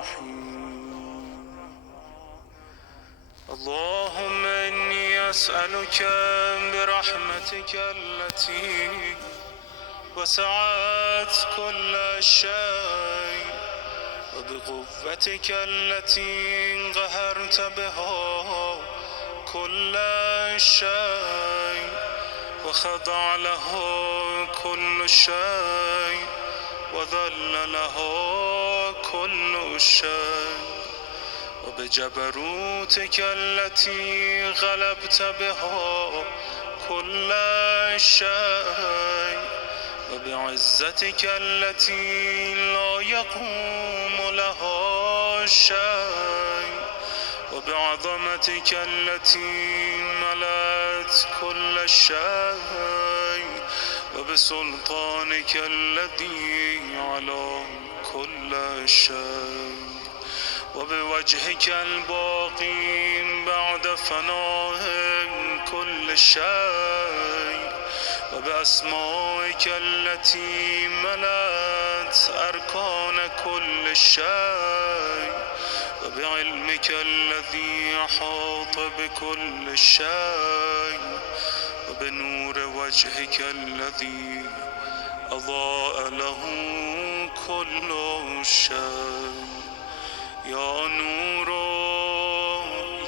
الرحيم. اللهم إني أسألك برحمتك التي وسعت كل شيء وبقوتك التي قهرت بها كل شيء وخضع له كل شيء وذل له كل شيء وبجبروتك التي غلبت بها كل شيء وبعزتك التي لا يقوم لها شيء وبعظمتك التي ملأت كل شيء وبسلطانك الذي على كل شيء وبوجهك الباقي بعد فناء كل شيء وبأسمائك التي ملأت أركان كل شيء وبعلمك الذي أحاط بكل شيء وبنور وجهك الذي أضاء له كل شيء. يا نور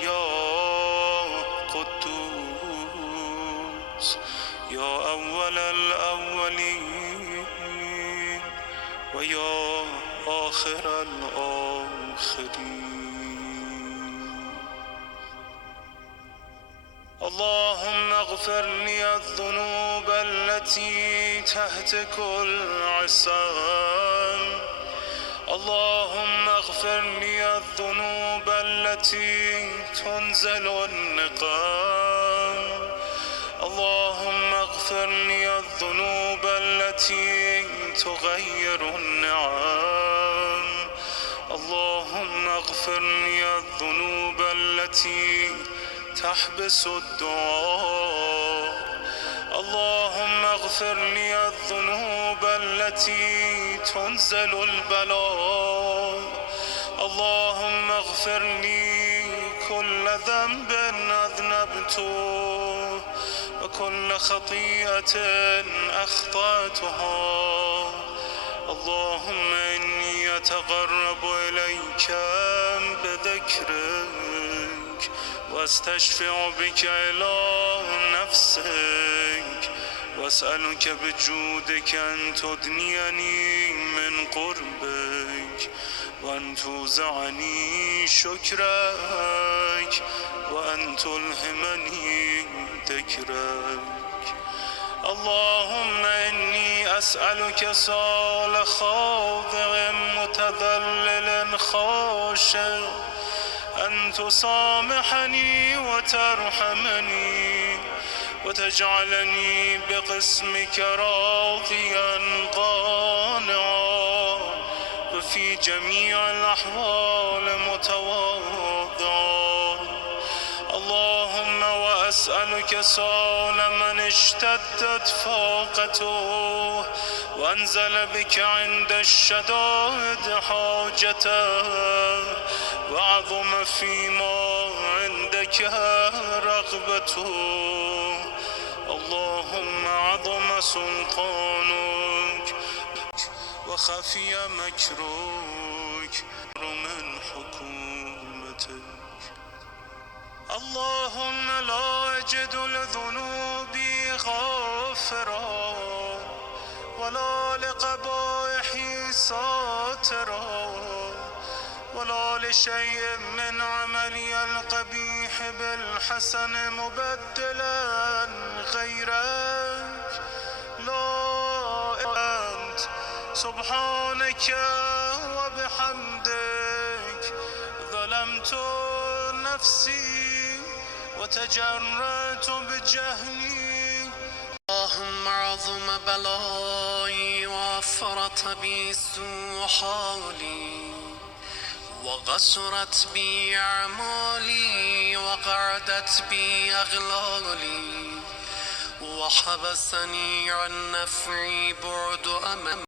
يا قدوس يا أول الأولين ويا آخر الآخرين. اللهم اغفر لي الذنوب التي تهتك العصام. اللهم اغفر لي الذنوب التي تنزل النقام. اللهم اغفر لي الذنوب التي تغير النعم. اللهم اغفر لي الذنوب التي تحبس الدعاء. اللهم اغفر لي الذنوب التي تنزل البلاء. اللهم اغفر لي كل ذنب أذنبته وكل خطيئة أخطأتها. اللهم إني أتقرب إليك بذكرك واستشفع بك إلى نفسك واسألك بجودك أن تدنيني من قربك وأن توزعني شكرك وأن تلهمني ذكرك. اللهم إني أسألك سؤال خاضع متذلل خاشع أن تسامحني وترحمني وتجعلني بقسمك راضيا قانعا وفي جميع الأحوال متواضعا. اللهم وأسألك سؤال من اشتدت فاقته وانزل بك عند الشدائد حاجته وعظم فيما عندك رغبته. اللهم عظم سلطانك وخفي مكروك من حكومتك. اللهم لا أجد لذنوبي غافرا ولا لقبائحي ساترا ولا لشيء من عملي القبيح بالحسن مبدلا غيرك. لا أنت سبحانك وبحمدك ظلمت نفسي وتجرأت بجهلي. اللهم عظم بلائي وفرط بي سوء حالي وقصرت بي أعمالي وقعدت بي أغلالي وحبسني عن نفعي بعد أمل